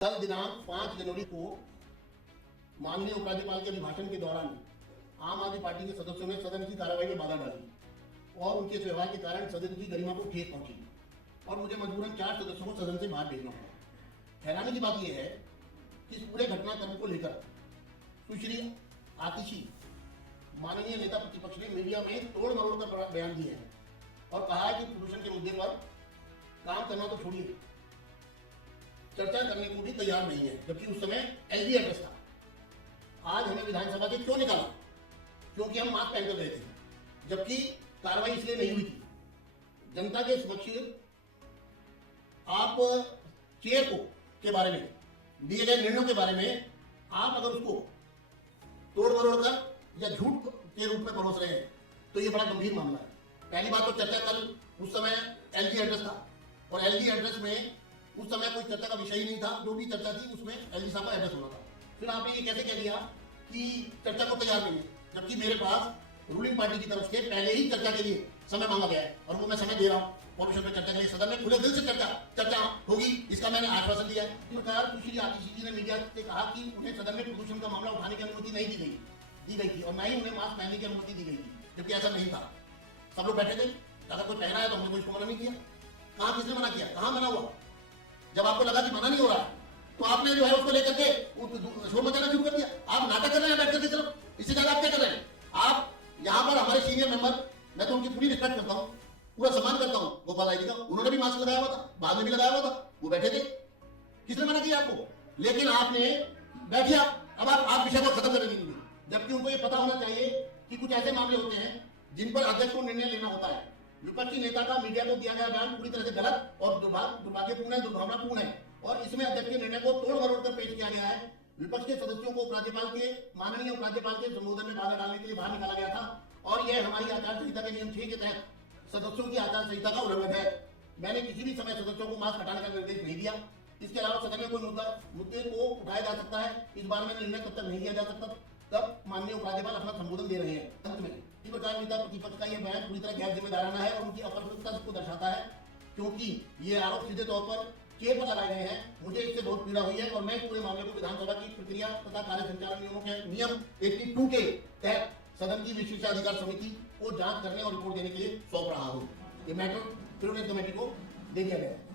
कल दिनांक 5 जनवरी को माननीय उपराज्यपाल के अभिभाषण के दौरान आम आदमी पार्टी के सदस्यों ने सदन की कार्यवाही में बाधा डाली और उनके इस व्यवहार के कारण सदन की गरिमा को ठेस पहुंची और मुझे मजबूरन 4 सदस्यों को सदन से बाहर भेजना पड़ा। हैरानी की बात यह है कि इस पूरे घटनाक्रम को लेकर सुश्री आतिशी माननीय नेता प्रतिपक्ष ने मीडिया में तोड़ मरोड़ कर बयान दिए हैं और कहा है कि प्रदूषण के मुद्दे पर काम करना तो छोड़िए, चर्चा करने को भी तैयार नहीं है, जबकि उस समय एलजी एड्रेस था। आज हमें विधानसभा से क्यों निकाला? क्योंकि हम मास्क पहन कर रहे थे, जबकि कार्रवाई इसलिए नहीं हुई थी। जनता के समक्ष आप चेयर को के बारे में दिए गए निर्णयों के बारे में आप अगर उसको तोड़ मरोड़ कर या झूठ के रूप में परोस रहे हैं तो ये बड़ा गंभीर मामला है। पहली बात तो चर्चा कल उस समय एलजी एड्रेस था और एलजी एड्रेस में उस समय कोई चर्चा का विषय ही नहीं था। जो भी चर्चा थी उसमें एलजी साहब का एड्रेस होना था। फिर आपने ये कैसे कह दिया कि चर्चा को तैयार नहीं है, जबकि मेरे पास रूलिंग पार्टी की तरफ से पहले ही चर्चा के लिए समय मांगा गया है और वो मैं समय दे रहा हूँ। कॉर्पोरेशन में चर्चा के लिए सदन में खुले दिल से चर्चा होगी, इसका मैंने आश्वासन दिया है। इस प्रकार सुश्री आतिशी जी ने मीडिया से कहा कि उन्हें सदन में प्रदूषण का मामला उठाने की अनुमति नहीं दी गई थी और न ही उन्हें मास्क पहनने की अनुमति दी गई थी, जबकि ऐसा नहीं था। सब लोग बैठे थे, अगर कोई पहना है तो हमने कोई इसको मना नहीं किया। कहाँ किसने मना किया? कहाँ मना हुआ? जब आपको लगा कि मना नहीं हो रहा है तो आपने जो है उसको लेकर के शोर मचाना शुरू कर दिया। आप नाटक कर रहे हैं बैठ करके, चलो इससे ज्यादा आप क्या कर रहे हैं? आप यहाँ पर हमारे सीनियर मेंबर, मैं तो उनकी पूरी रिस्पेक्ट करता हूँ, पूरा सम्मान करता हूँ गोपाल राय जी का, उन्होंने भी मास्क लगाया हुआ था, बाद में भी लगाया हुआ था, वो बैठे थे। किसने मना किया आपको? लेकिन आपने बैठिए, अब आप विषय को खत्म करेंगे, जबकि उनको ये पता होना चाहिए कि कुछ ऐसे मामले होते हैं जिन पर अध्यक्ष को निर्णय लेना होता है। विपक्षी नेता का मीडिया को दिया गया बयान पूरी तरह से गलत और दुर्भाग्यपूर्ण है, दुर्भावनापूर्ण है और इसमें अध्यक्ष के निर्णय को तोड़ मरोड़ कर पेश किया गया है। विपक्ष के सदस्यों को माननीय उपराज्यपाल के संबोधन में बाधा डालने के लिए बाहर निकाला गया था और यह हमारी आचार संहिता के नियम 6 के तहत सदस्यों की आचार संहिता का उल्लंघन है। मैंने किसी भी समय सदस्यों को मास्क हटाने का निर्देश नहीं दिया। इसके अलावा सदन में कोई मुद्दे को उठाया जा सकता है, इस बारे में निर्णय तब तक नहीं लिया जा सकता तब माननीय उपराज्यपाल अपना संबोधन दे रहे हैं। अंत में इस प्रकार नेता प्रतिपक्ष का यह बयान पूरी तरह गैर जिम्मेदाराना है और उनकी अपरिपक्वता को दर्शाता है, क्योंकि ये आरोप सीधे तौर पर चेयर पर लगाए गए हैं। मुझे इससे बहुत पीड़ा हुई है और मैं पूरे मामले को विधानसभा की प्रक्रिया तथा कार्य संचालन नियमों के नियम 82 के तहत सदन की विशेषाधिकार समिति को जांच करने और रिपोर्ट देने के लिए सौंप रहा हूँ। ये मैटर प्रिविलेज कमेटी को दे दिया गया है।